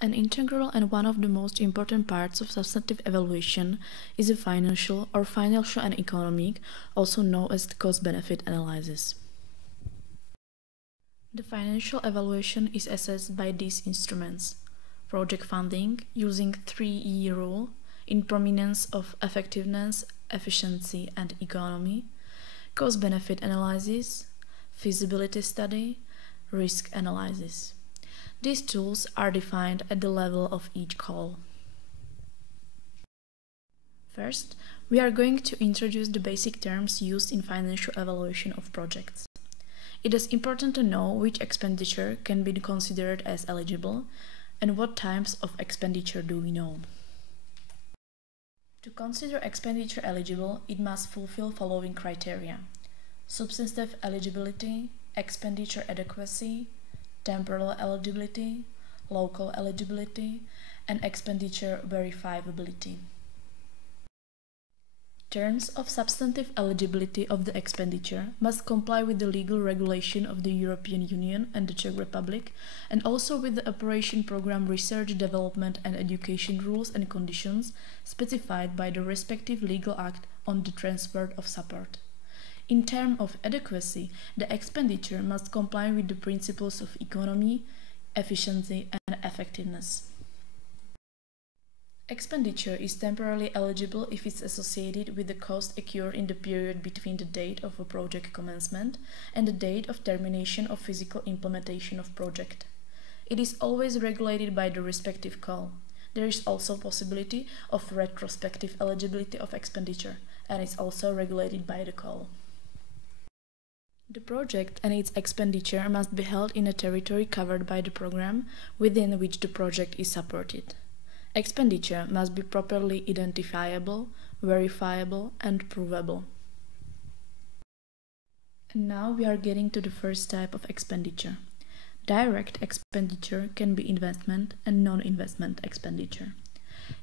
An integral and one of the most important parts of substantive evaluation is a financial or financial and economic, also known as the cost-benefit analysis. The financial evaluation is assessed by these instruments: project funding, using 3E rule, in prominence of effectiveness, efficiency, and economy; cost-benefit analysis; feasibility study; risk analysis. These tools are defined at the level of each call. First, we are going to introduce the basic terms used in financial evaluation of projects. It is important to know which expenditure can be considered as eligible and what types of expenditure do we know. To consider expenditure eligible, it must fulfill following criteria: substantive eligibility, expenditure adequacy, temporal eligibility, local eligibility, and expenditure verifiability. Terms of substantive eligibility of the expenditure must comply with the legal regulation of the European Union and the Czech Republic, and also with the Operation Program Research, Development and Education rules and conditions specified by the respective legal act on the transfer of support. In terms of adequacy, the expenditure must comply with the principles of economy, efficiency, and effectiveness. Expenditure is temporarily eligible if it's associated with the cost incurred in the period between the date of a project commencement and the date of termination of physical implementation of project. It is always regulated by the respective call. There is also possibility of retrospective eligibility of expenditure, and is also regulated by the call. The project and its expenditure must be held in a territory covered by the program within which the project is supported. Expenditure must be properly identifiable, verifiable, and provable. And now we are getting to the first type of expenditure. Direct expenditure can be investment and non-investment expenditure.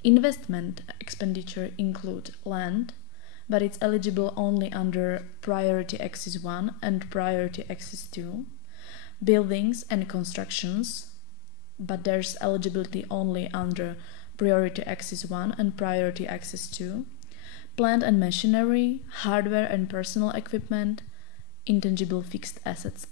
Investment expenditure include land, but it's eligible only under Priority Axis 1 and Priority Axis 2, buildings and constructions, but there's eligibility only under Priority Axis 1 and Priority Axis 2, plant and machinery, hardware and personal equipment, intangible fixed assets.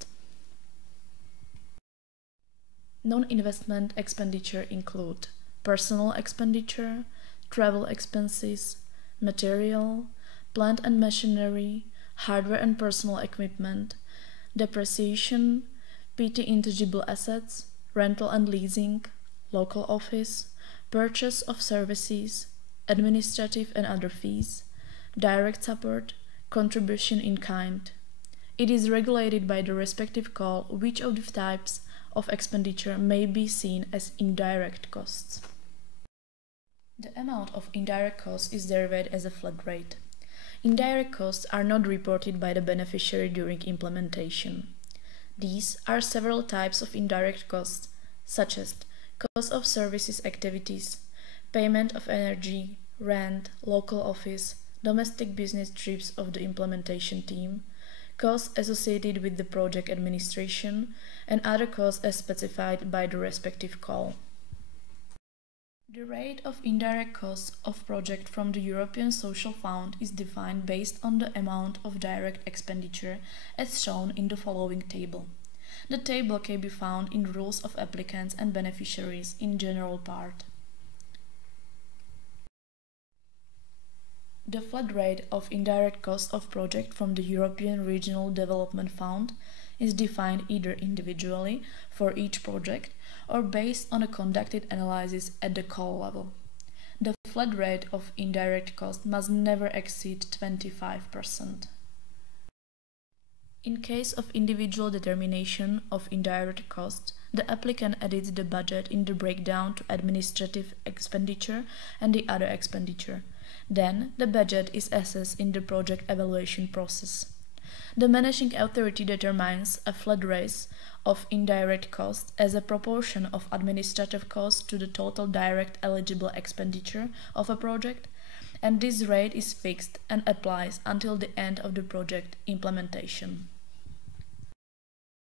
Non-investment expenditure include personal expenditure, travel expenses, material, plant and machinery, hardware and personal equipment, depreciation, PT intangible assets, rental and leasing, local office, purchase of services, administrative and other fees, direct support, contribution in kind. It is regulated by the respective call which of the types of expenditure may be seen as indirect costs. The amount of indirect costs is derived as a flat rate. Indirect costs are not reported by the beneficiary during implementation. These are several types of indirect costs, such as cost of services activities, payment of energy, rent, local office, domestic business trips of the implementation team, costs associated with the project administration, and other costs as specified by the respective call. The rate of indirect costs of project from the European Social Fund is defined based on the amount of direct expenditure as shown in the following table. The table can be found in Rules of Applicants and Beneficiaries in general part. The flat rate of indirect costs of project from the European Regional Development Fund is defined either individually for each project or based on a conducted analysis at the call level. The flat rate of indirect cost must never exceed 25%. In case of individual determination of indirect costs, the applicant edits the budget in the breakdown to administrative expenditure and the other expenditure. Then, the budget is assessed in the project evaluation process. The managing authority determines a flat rate of indirect costs as a proportion of administrative costs to the total direct eligible expenditure of a project, and this rate is fixed and applies until the end of the project implementation.